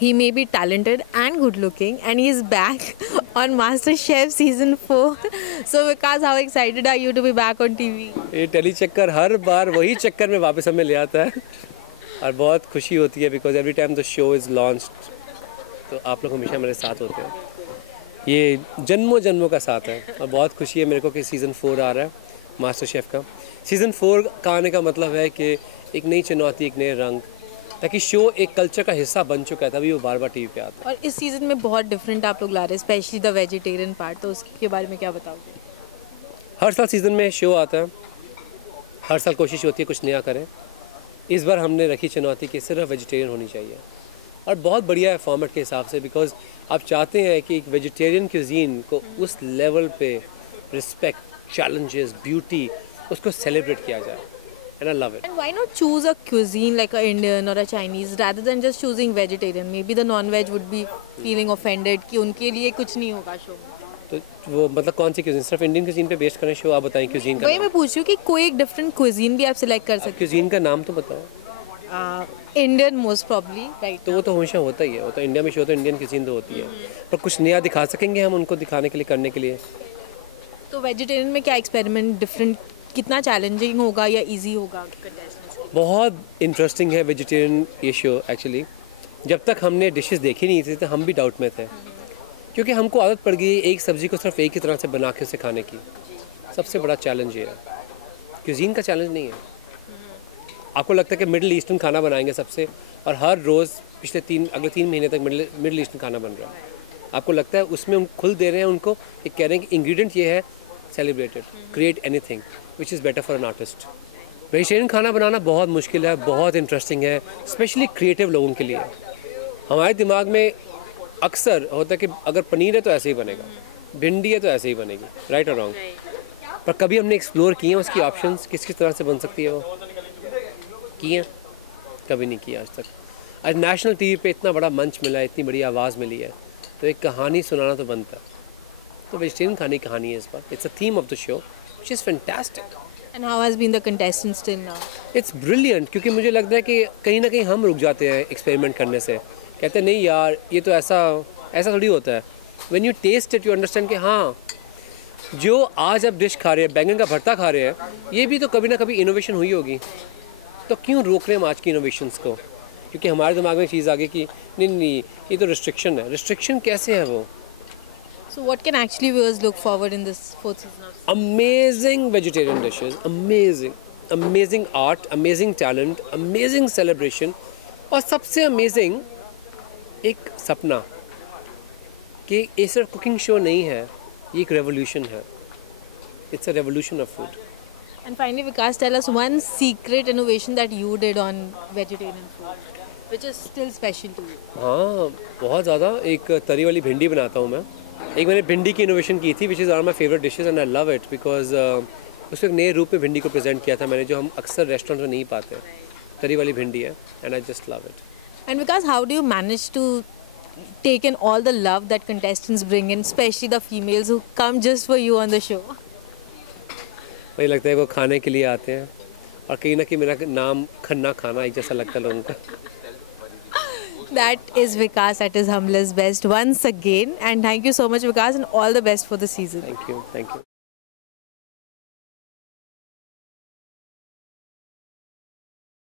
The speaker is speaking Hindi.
he may be talented and good looking, and he is back on MasterChef season 4. So Vikas, how excited are you to be back on TV? ये टेली चक्कर हर बार वही चक्कर में वापस हमें ले आता है और बहुत खुशी होती है because every time the show is launched तो आप लोग हमेशा मेरे साथ होते हैं। ये जन्मों जन्मों का साथ है और बहुत खुशी है मेरे को कि सीज़न 4 आ रहा है मास्टर शेफ़ का। सीज़न 4 का आने का मतलब है कि एक नई चुनौती, एक नए रंग, ताकि शो एक कल्चर का हिस्सा बन चुका है, तभी वो बार बार टीवी पे आता है। और इस सीज़न में बहुत डिफरेंट आप लोग ला रहे हैं, स्पेशली द वेजिटेरियन पार्ट, तो उसके बारे में क्या बताओगे? हर साल सीज़न में शो आता है, हर साल कोशिश होती है कुछ नया करें। इस बार हमने रखी चुनौती कि सिर्फ वेजिटेरियन होनी चाहिए और बहुत बढ़िया है फॉर्मेट के हिसाब से, बिकॉज आप चाहते हैं कि एक वेजिटेरियन क्यूजीन को उस लेवल पे रिस्पेक्ट, चैलेंजेस, ब्यूटी, उसको सेलिब्रेट किया जाए। And I love it. And why not choose a cuisine like a Indian or a Chinese rather than just choosing vegetarian? Maybe the non-veg would be feeling offended कि उनके लिए कुछ नहीं होगा शो में। तो वो मतलब कौन सी क्यूजीन? सिर्फ इंडियन क्यूजीन पे बेस्ड करें शो? आप बताएं क्यूजीन का वही मैं पूछ रही हूँ कि कोई एक डिफरेंट क्यूजीन भी आप सिलेक्ट कर सकते क्यूजीन का नाम तो बताओ। हैं। Indian most probably, right? तो वो तो हमेशा होता ही है, वो तो इंडिया में शो तो इंडियन क्यूजीन तो होती है, पर कुछ नया दिखा सकेंगे हम उनको दिखाने के लिए, करने के लिए। तो वेजिटेरियन में क्या एक्सपेरिमेंट डिफरेंट, कितना चैलेंजिंग होगा या इजी होगा कंटेस्टेंट्स के लिए? बहुत इंटरेस्टिंग है वेजिटेरियन ये शो एक्चुअली। जब तक हमने डिशेस देखी नहीं थी तो हम भी डाउट में थे, क्योंकि हमको आदत पड़ गई एक सब्ज़ी को सिर्फ एक ही तरह से बना के उसे खाने की। सबसे बड़ा चैलेंज ये है, क्यूजीन का चैलेंज नहीं है। आपको लगता है कि मिडिल ईस्टर्न खाना बनाएंगे सबसे, और हर रोज़ पिछले अगले 3 महीने तक मिडिल ईस्टर्न खाना बन रहा है। आपको लगता है उसमें हम खुल दे रहे हैं उनको, एक कह रहे हैं कि इंग्रेडिएंट ये है, celebrated, create anything which is better for an artist. Vegetarian खाना बनाना बहुत मुश्किल है, बहुत इंटरेस्टिंग है, स्पेशली क्रिएटिव लोगों के लिए। हमारे दिमाग में अक्सर होता है कि अगर पनीर है तो ऐसे ही बनेगा, भिंडी है तो ऐसे ही बनेगी, राइट और रॉन्ग। पर कभी हमने एक्सप्लोर किए हैं उसकी ऑप्शंस, किस तरह से बन सकती है वो, किए? कभी नहीं किया आज तक। आज नेशनल टीवी पे इतना बड़ा मंच मिला है, इतनी बड़ी आवाज़ मिली है, तो एक कहानी सुनाना तो बनता है। तो वेजिटेरियन खाने की कहानी है इस बार। It's a theme of the show which is fantastic. And how has been the contestants till now? It's brilliant, क्योंकि मुझे लगता है कि कहीं ना कहीं हम रुक जाते हैं एक्सपेरिमेंट करने से। कहते हैं नहीं यार, ये तो ऐसा थोड़ी होता है। When you test it you understand कि हाँ, जो आज आप डिश खा रहे हैं, बैंगन का भरता खा रहे हैं, ये भी तो कभी ना कभी इनोवेशन हुई होगी। तो क्यों रोक रहे हैं हम आज की इनोवेशंस को? क्योंकि हमारे दिमाग में चीज़ आ गई कि नहीं ये तो रिस्ट्रिक्शन है। रिस्ट्रिक्शन कैसे है वो? So what can actually viewers look forward in this 4th season of? Amazing vegetarian dishes, amazing art, amazing talent, amazing celebration, और सबसे अमेजिंग एक सपना कि ये सिर्फ कुकिंग शो नहीं है, ये एक रेवोल्यूशन है। It's a revolution of food. And finally, Vikas, tell us one secret innovation that you did on vegetarian food, which is still special to you. हाँ, बहुत ज़्यादा। एक तरी वाली भिंडी बनाता हूँ मैं। एक मैंने भिंडी की इनोवेशन की थी which is are my favourite dishes and I love it because उसको एक नए रूप में भिंडी को प्रेजेंट किया था मैंने, जो हम अक्सर रेस्टोरेंट में नहीं पाते। तरी वाली भिंडी है and I just love it. And Vikas, how do you manage to take in all the love that contestants bring in, especially the females who come just for you on the show? मुझे लगता है वो खाने के लिए आते हैं, और कहीं ना कहीं मेरा नाम खन्ना खाना एक जैसा लगता है लोगों को। That is Vikas at his humblest best once again, and thank you so much, Vikas, and all the best for the season. Thank you.